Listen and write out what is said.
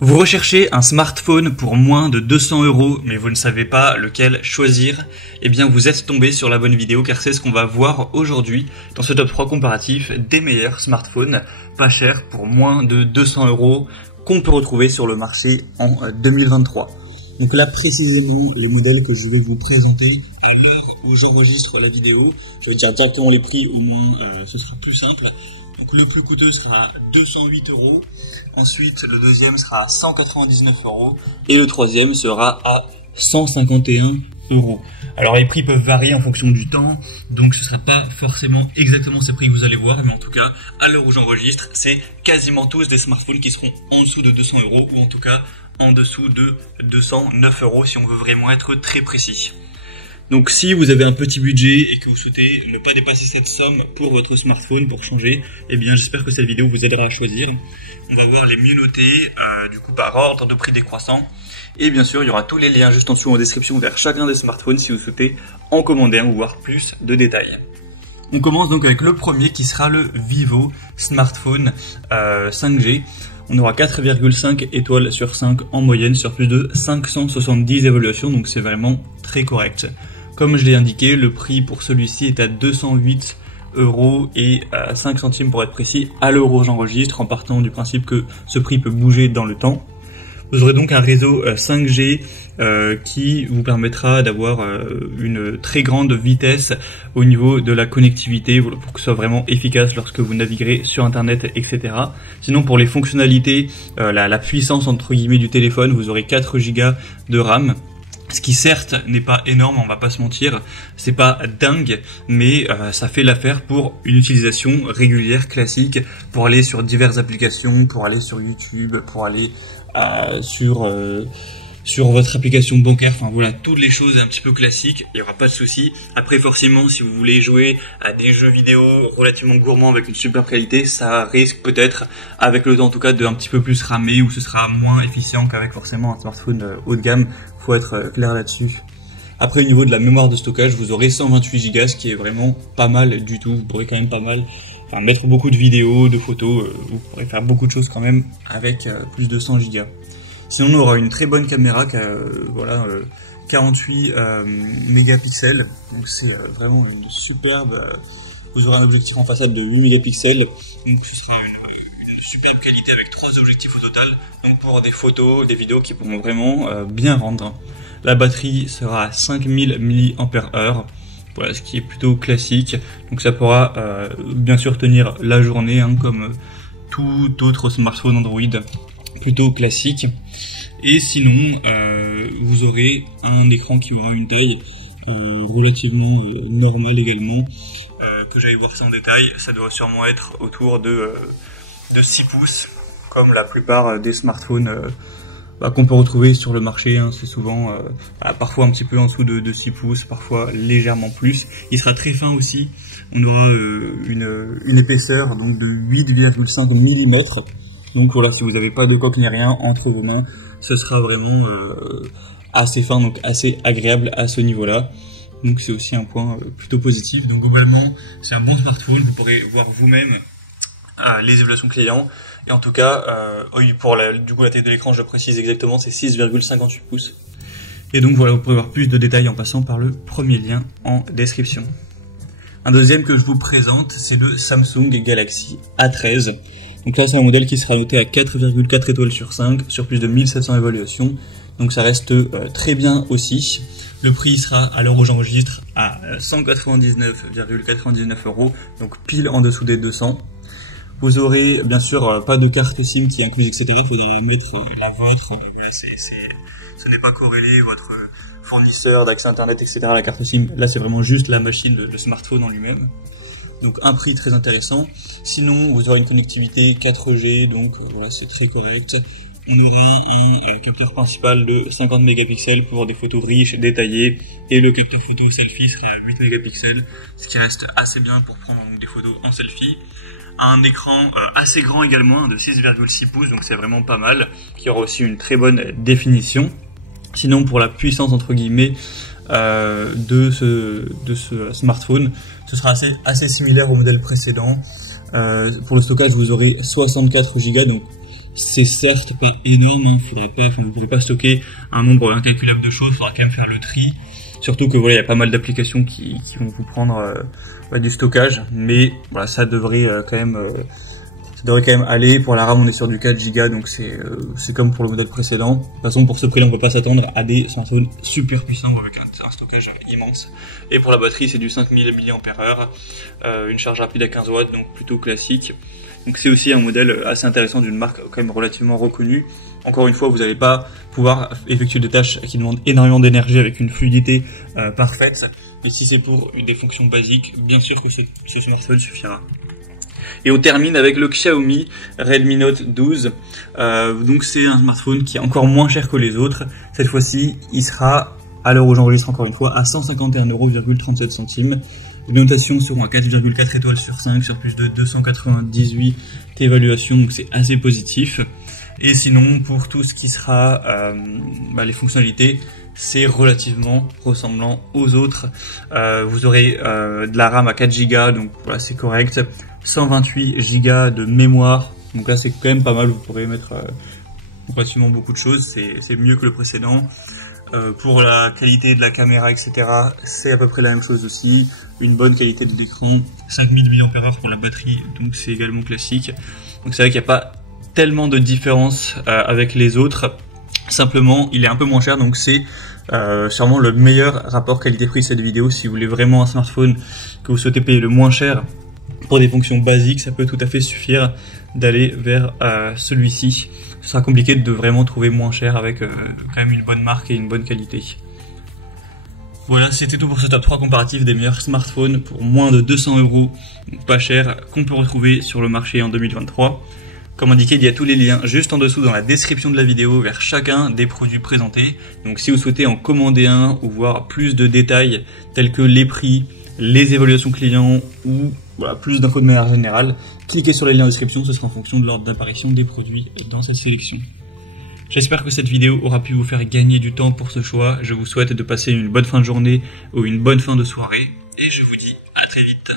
Vous recherchez un smartphone pour moins de 200 € mais vous ne savez pas lequel choisir? Eh bien vous êtes tombé sur la bonne vidéo car c'est ce qu'on va voir aujourd'hui dans ce top 3 comparatif des meilleurs smartphones pas chers pour moins de 200 € qu'on peut retrouver sur le marché en 2023. Donc là précisément les modèles que je vais vous présenter à l'heure où j'enregistre la vidéo. Je vais dire directement les prix, au moins ce sera plus simple. Donc le plus coûteux sera 208 €, ensuite le deuxième sera à 199 € et le troisième sera à 151 €. Alors les prix peuvent varier en fonction du temps, donc ce ne sera pas forcément exactement ces prix que vous allez voir, mais en tout cas à l'heure où j'enregistre, c'est quasiment tous des smartphones qui seront en dessous de 200 € ou en tout cas en dessous de 209 € si on veut vraiment être très précis. Donc si vous avez un petit budget et que vous souhaitez ne pas dépasser cette somme pour votre smartphone pour changer, eh bien j'espère que cette vidéo vous aidera à choisir. On va voir les mieux notés, du coup par ordre de prix décroissant. Et bien sûr il y aura tous les liens juste en dessous en description vers chacun des smartphones si vous souhaitez en commander un ou voir plus de détails. On commence donc avec le premier qui sera le Vivo Smartphone 5G. On aura 4,5 étoiles sur 5 en moyenne sur plus de 570 évaluations, donc c'est vraiment très correct. Comme je l'ai indiqué, le prix pour celui-ci est à 208 € et 5 centimes pour être précis, à l'euro j'enregistre, en partant du principe que ce prix peut bouger dans le temps. Vous aurez donc un réseau 5G qui vous permettra d'avoir une très grande vitesse au niveau de la connectivité pour que ce soit vraiment efficace lorsque vous naviguerez sur internet, etc. Sinon pour les fonctionnalités, la puissance entre guillemets du téléphone, vous aurez 4 Go de RAM. Ce qui certes n'est pas énorme, on va pas se mentir, c'est pas dingue, mais ça fait l'affaire pour une utilisation régulière, classique, pour aller sur diverses applications, pour aller sur YouTube, pour aller sur votre application bancaire, enfin voilà, toutes les choses un petit peu classiques, il n'y aura pas de souci. Après forcément, si vous voulez jouer à des jeux vidéo relativement gourmands avec une super qualité, ça risque peut-être, avec le temps en tout cas, de un petit peu plus ramer, ou ce sera moins efficient qu'avec forcément un smartphone haut de gamme, faut être clair là-dessus. Après au niveau de la mémoire de stockage, vous aurez 128 Go, ce qui est vraiment pas mal du tout, vous pourrez quand même pas mal mettre beaucoup de vidéos, de photos, vous pourrez faire beaucoup de choses quand même avec plus de 100 Go. Sinon on aura une très bonne caméra, 48 mégapixels, donc c'est vraiment une superbe, vous aurez un objectif en façade de 8 mégapixels, donc ce sera une superbe qualité avec 3 objectifs au total, donc pour des photos, des vidéos qui pourront vraiment bien rendre. La batterie sera à 5000 mAh, voilà, ce qui est plutôt classique, donc ça pourra bien sûr tenir la journée, comme tout autre smartphone Android plutôt classique. Et sinon vous aurez un écran qui aura une taille relativement normale également, que j'allais voir ça en détail, ça doit sûrement être autour de 6 pouces comme la plupart des smartphones qu'on peut retrouver sur le marché, c'est souvent parfois un petit peu en dessous de 6 pouces, parfois légèrement plus. Il sera très fin aussi, on aura une épaisseur donc de 8,5 mm. Donc voilà, si vous n'avez pas de coque ni rien entre vos mains, ce sera vraiment assez fin, donc assez agréable à ce niveau-là. Donc c'est aussi un point plutôt positif. Donc globalement, c'est un bon smartphone, vous pourrez voir vous-même les évaluations clients. Et en tout cas, pour la taille de l'écran, je précise exactement, c'est 6,58 pouces. Et donc voilà, vous pourrez voir plus de détails en passant par le premier lien en description. Un deuxième que je vous présente, c'est le Samsung Galaxy A13. Donc là, c'est un modèle qui sera noté à 4,4 étoiles sur 5, sur plus de 1700 évaluations. Donc ça reste très bien aussi. Le prix sera, à l'heure où j'enregistre, à 199,99 €, donc pile en dessous des 200. Vous aurez bien sûr pas de carte SIM qui est incluse, etc. Il faudra mettre la vôtre. Ce n'est pas corrélé, votre fournisseur d'accès internet, etc. La carte SIM, là c'est vraiment juste la machine, le smartphone en lui-même. Donc un prix très intéressant. Sinon vous aurez une connectivité 4G, donc voilà, c'est très correct. On aura un capteur principal de 50 mégapixels pour des photos riches, détaillées, et le capteur photo selfie sera à 8 mégapixels, ce qui reste assez bien pour prendre des photos en selfie. Un écran assez grand également, de 6,6 pouces, donc c'est vraiment pas mal, qui aura aussi une très bonne définition. Sinon pour la puissance entre guillemets de ce smartphone, ce sera assez similaire au modèle précédent. Pour le stockage, vous aurez 64 Go, donc c'est certes pas énorme, hein, vous ne pouvez pas stocker un nombre incalculable de choses, il faudra quand même faire le tri. Surtout que voilà, il y a pas mal d'applications qui vont vous prendre du stockage, mais voilà, ça devrait quand même aller. Pour la RAM, on est sur du 4 Go, donc c'est comme pour le modèle précédent. De toute façon, pour ce prix-là, on peut pas s'attendre à des smartphones super puissants avec un stockage immense. Et pour la batterie, c'est du 5000 mAh, une charge rapide à 15 watts, donc plutôt classique. Donc c'est aussi un modèle assez intéressant d'une marque quand même relativement reconnue. Encore une fois, vous n'allez pas pouvoir effectuer des tâches qui demandent énormément d'énergie avec une fluidité parfaite. Mais si c'est pour des fonctions basiques, bien sûr que ce smartphone suffira. Et on termine avec le Xiaomi Redmi Note 12. Donc c'est un smartphone qui est encore moins cher que les autres. Cette fois-ci, il sera, à l'heure où j'enregistre encore une fois, à 151,37 €. Les notations seront à 4,4 étoiles sur 5 sur plus de 298 évaluations, donc c'est assez positif. Et sinon, pour tout ce qui sera les fonctionnalités, c'est relativement ressemblant aux autres. Vous aurez de la RAM à 4 Go, donc voilà, c'est correct. 128 Go de mémoire, donc là c'est quand même pas mal, vous pourrez mettre relativement beaucoup de choses, c'est mieux que le précédent. Pour la qualité de la caméra, etc., c'est à peu près la même chose aussi. Une bonne qualité de l'écran, 5000 mAh pour la batterie, donc c'est également classique. Donc c'est vrai qu'il n'y a pas tellement de différence avec les autres. Simplement, il est un peu moins cher, donc c'est sûrement le meilleur rapport qualité-prix de cette vidéo. Si vous voulez vraiment un smartphone que vous souhaitez payer le moins cher pour des fonctions basiques, ça peut tout à fait suffire d'aller vers celui-ci. Ce sera compliqué de vraiment trouver moins cher avec quand même une bonne marque et une bonne qualité. Voilà, c'était tout pour ce top 3 comparatif des meilleurs smartphones pour moins de 200 €, donc pas cher, qu'on peut retrouver sur le marché en 2023. Comme indiqué, il y a tous les liens juste en dessous dans la description de la vidéo vers chacun des produits présentés. Donc si vous souhaitez en commander un ou voir plus de détails tels que les prix, les évaluations clients ou voilà, plus d'infos de manière générale, cliquez sur les liens en description, ce sera en fonction de l'ordre d'apparition des produits dans cette sélection. J'espère que cette vidéo aura pu vous faire gagner du temps pour ce choix. Je vous souhaite de passer une bonne fin de journée ou une bonne fin de soirée et je vous dis à très vite.